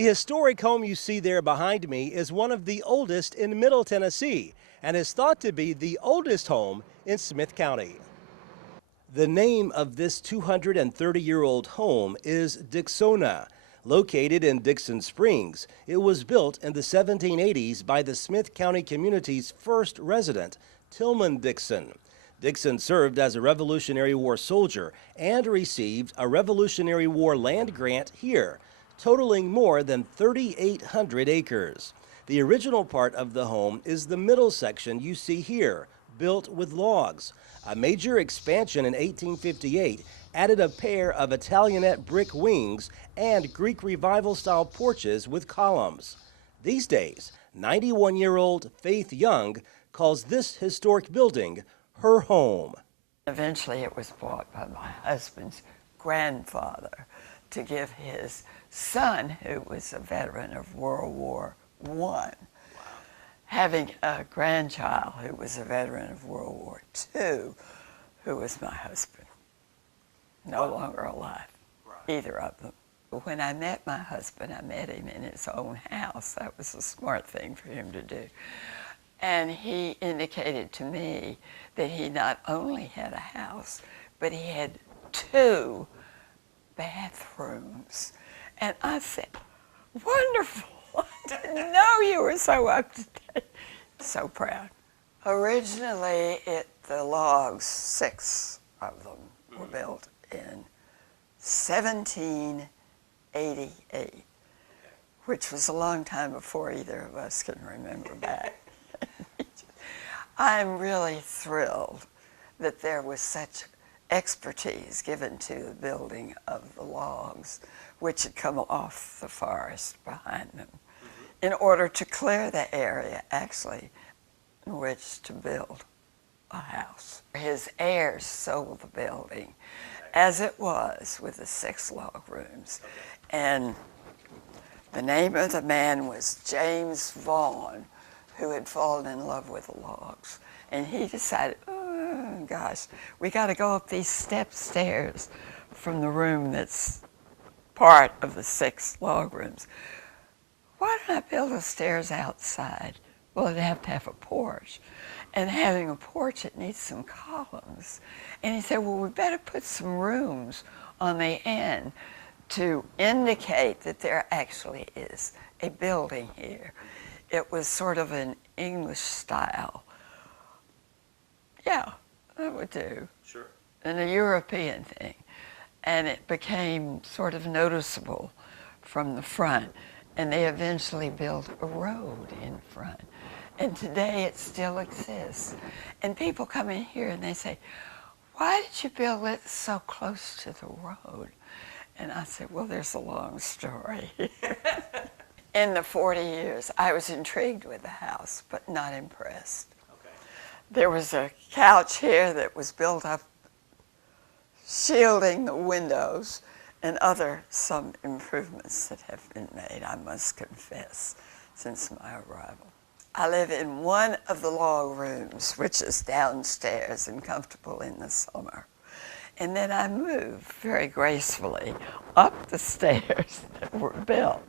The historic home you see there behind me is one of the oldest in Middle Tennessee and is thought to be the oldest home in Smith County. The name of this 230-year-old home is Dixona. Located in Dixon Springs, it was built in the 1780s by the Smith County community's first resident, Tillman Dixon. Dixon served as a Revolutionary War soldier and received a Revolutionary War land grant here, totaling more than 3,800 acres. The original part of the home is the middle section you see here, built with logs. A major expansion in 1858 added a pair of Italianate brick wings and Greek Revival-style porches with columns. These days, 91-year-old Faith Young calls this historic building her home. Eventually it was bought by my husband's grandfather to give his son, who was a veteran of World War I, wow, having a grandchild who was a veteran of World War II, who was my husband. No longer alive, right, either of them. When I met my husband, I met him in his own house. That was a smart thing for him to do. And he indicated to me that he not only had a house, but he had 2 bathrooms. And I said, wonderful, I didn't know you were so up to date. So proud. Originally, the logs, 6 of them, were built in 1788, which was a long time before either of us can remember back. I'm really thrilled that there was such expertise given to the building of the logs, which had come off the forest behind them, in order to clear the area, actually, in which to build a house. His heirs sold the building as it was, with the 6 log rooms. And the name of the man was James Vaughn, who had fallen in love with the logs. And he decided, oh, gosh, we got to go up these stairs from the room that's part of the 6 log rooms. Why don't I build the stairs outside? Well, it'd have to have a porch. And having a porch, it needs some columns. And he said, well, we better put some rooms on the end to indicate that there actually is a building here. It was sort of an English style. Yeah, that would do. Sure. And a European thing. And it became sort of noticeable from the front. And they eventually built a road in front. And today it still exists. And people come in here and they say, why did you build it so close to the road? And I said, well, there's a long story. In the 40 years, I was intrigued with the house, but not impressed. Okay. There was a couch here that was built up, shielding the windows, and some improvements that have been made, I must confess, since my arrival. I live in one of the log rooms, which is downstairs and comfortable in the summer. And then I move very gracefully up the stairs that were built.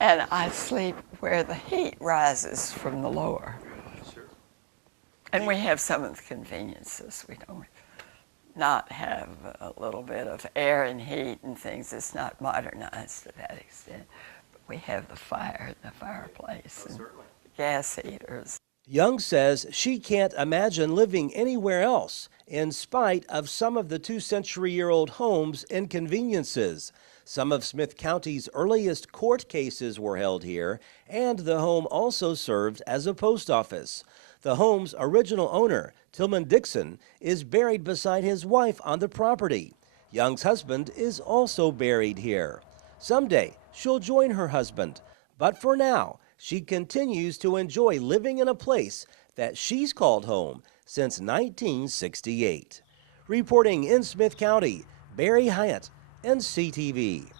And I sleep where the heat rises from the lower. Sure. And we have some of the conveniences. We don't not have a little bit of air and heat and things. It's not modernized to that extent. But we have the fire, the fireplace, and gas heaters. Young says she can't imagine living anywhere else in spite of some of the 2-century-year-old home's inconveniences. Some of Smith County's earliest court cases were held here, and the home also served as a post office. The home's original owner, Tillman Dixon, is buried beside his wife on the property. Young's husband is also buried here. Someday, she'll join her husband, but for now, she continues to enjoy living in a place that she's called home since 1968. Reporting in Smith County, Barry Hyatt, NCTV.